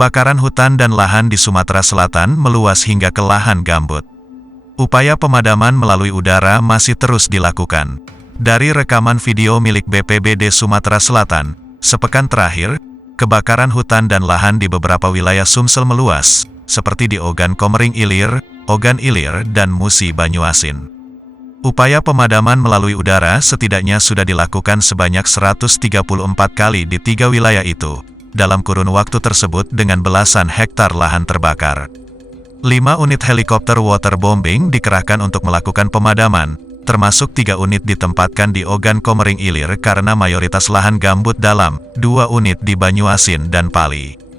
Kebakaran hutan dan lahan di Sumatera Selatan meluas hingga ke lahan gambut. Upaya pemadaman melalui udara masih terus dilakukan. Dari rekaman video milik BPBD Sumatera Selatan, sepekan terakhir, kebakaran hutan dan lahan di beberapa wilayah Sumsel meluas, seperti di Ogan Komering Ilir, Ogan Ilir, dan Musi Banyuasin. Upaya pemadaman melalui udara setidaknya sudah dilakukan sebanyak 134 kali di 3 wilayah itu, dalam kurun waktu tersebut dengan belasan hektar lahan terbakar. 5 unit helikopter waterbombing dikerahkan untuk melakukan pemadaman, termasuk 3 unit ditempatkan di Ogan Komering Ilir karena mayoritas lahan gambut dalam, 2 unit di Banyuasin dan Pali.